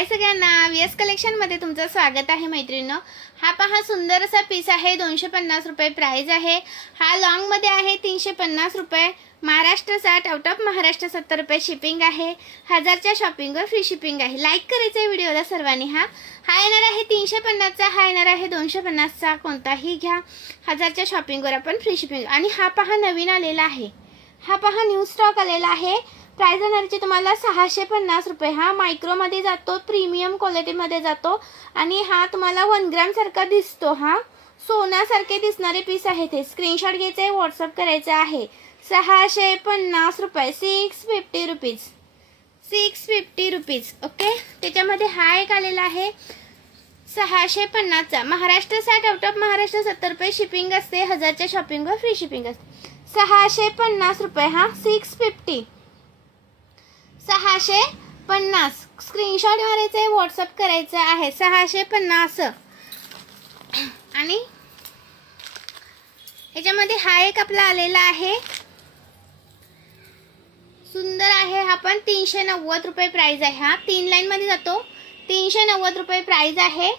हाय सगळ्यांना, व्हीएस कलेक्शनमध्ये तुमचं स्वागत आहे मैत्रिणींनो। हा पहा सुंदर असा पीस आहे, 250 रुपये प्राइस आहे। हा लॉंगमध्ये आहे 350 रुपये, महाराष्ट्र 60, आउट ऑफ महाराष्ट्र 70 रुपये शिपिंग आहे। 1000च्या शॉपिंगवर फ्री शिपिंग आहे। लाईक करायचं आहे व्हिडिओला सर्वांनी। हा येणार आहे 350चा, हा येणार आहे 250चा, कोणताही घ्या। 1000च्या शॉपिंगवर आपण फ्री शिपिंग। आणि हा पहा नवीन आलेला आहे, हा पहा न्यू स्टॉक आलेला आहे। प्राइस येणारची तुम्हाला 650 रुपये। हा मायक्रोमध्ये जातो, प्रीमियम क्वालिटीमध्ये जातो आणि हा तुम्हाला 1 ग्रॅम सारखा दिसतो। हा सोन्यासारखे दिसणारे पीस आहे। ते स्क्रीनशॉट घ्यायचे, व्हॉट्सअप करायचे आहे। 650 रुपये, 650 रुपीज, 650 रुपीज। ओके, त्याच्यामध्ये हा एक आलेला आहे 650चा, महाराष्ट्र 60, आउट ऑफ महाराष्ट्र 70 रुपये शिपिंग असते। 1000च्या शॉपिंगवर फ्री शिपिंग असते। 650 रुपये, हा 650, 650 स्क्रीनशॉट मारायचा आहे, व्हॉट्सअप करायचा आहे। 650 आणि ह्याच्यामध्ये हा एक आपला आलेला आहे, सुंदर आहे। हा पण 390 रुपये प्राइस आहे। हा 3 लाईन मध्ये जातो, 390 रुपये प्राइस आहे।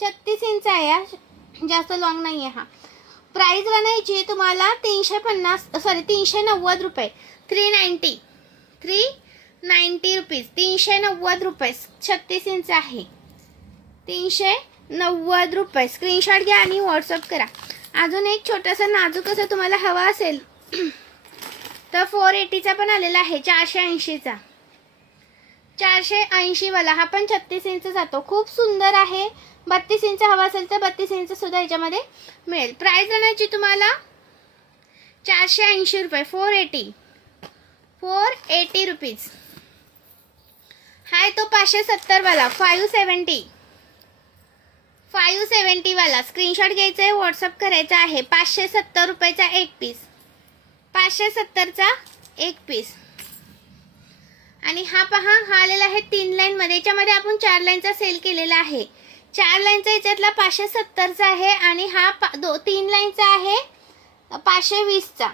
36 इंच आहे, जास्त लॉंग नाही आहे। हा प्राइस बनायची तुम्हाला 390 रुपये, 390 रुपीज, 390 रुपये। 36 इंच आहे, 390 रुपये। स्क्रीनशॉट घ्या आणि व्हॉट्सअप करा। अजून एक छोटासा नाजूक असं तुम्हाला हवा असेल तर 480चा पण आलेला आहे, 480चा, 480 वाला। हा पण 36 इंच जातो, खूप सुंदर आहे। 32 इंच हवा असेल तर 32 इंच सुद्धा याच्यामध्ये मिळेल। प्राइस राहण्याची तुम्हाला 480 रुपये, 480 रुपीज। हाय तो 570 वाला, 570 वाला। स्क्रीनशॉट घ्यायचा आहे, व्हॉट्सअप करायचा आहे। 570 रुपयाचा एक पीस, 570चा एक पीस। आणि हा पहा, हा आलेला आहे 3 लाईन मध्ये। याच्यामध्ये आपण 4 लाईनचा सेल केलेला आहे। 4 लाईनचा याच्यातला 570चा आहे आणि हा 3 लाईनचा आहे 520चा।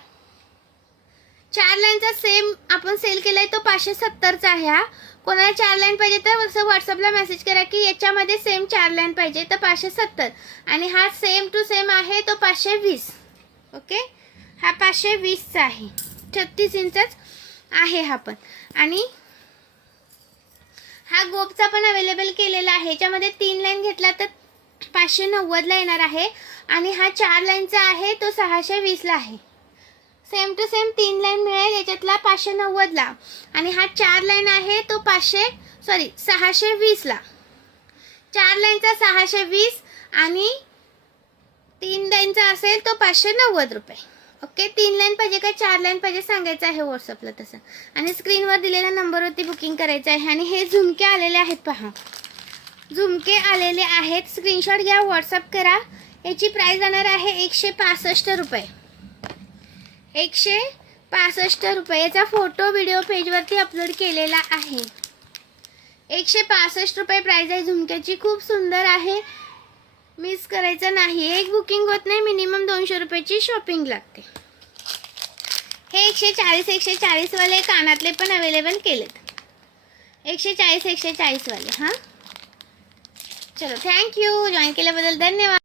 4 लाईनचा सेम आपण सेल केलाय तो 570चा आहे। हा कोणाला 4 लाईन पाहिजे तर व्हॉट्सअपला मेसेज करा की याच्यामध्ये सेम 4 लाईन पाहिजे तर 570, आणि हा सेम टू सेम आहे तो 520। ओके, हा 520चा आहे, 36 इंचच आहे हा पण। आणि हा गोपचा पण अवेलेबल केलेला आहे। याच्यामध्ये 3 लाईन घेतला तर 590 ला येणार आहे आणि हा 4 लाईनचा आहे तो 620 ला आहे। सेम टू सेम 3 लाईन मिळेल याच्यातला 590 ला, आणि हा 4 लाईन आहे तो 620 ला। 4 लाईनचा 620 आणि 3 लाईनचा असेल तो 590 रुपये। ओके, 3 लाईन पाहिजे का 4 लाईन पाहिजे सांगायचं आहे व्हॉट्सअपला तसं, आणि स्क्रीनवर दिलेल्या नंबरवरती बुकिंग करायचं आहे। आणि हे झुमके आलेले आहेत, पहा झुमके आलेले आहेत। स्क्रीनशॉट घ्या, व्हॉट्सअप करा। याची प्राइस जाणार आहे 165 रुपये, 165 रुपये। याचा फोटो व्हिडिओ पेजवरती अपलोड केलेला आहे। 165 रुपये प्राइस आहे झुमक्याची, खूप सुंदर आहे, मिस करायचं नाही। एक बुकिंग होत नाही, मिनिमम 200 रुपयाची शॉपिंग लागते। हे 140 वाले कानातले पण अवेलेबल केलेत, 140 वाले। हां चलो, थँक्यू, जॉईन केल्याबद्दल धन्यवाद।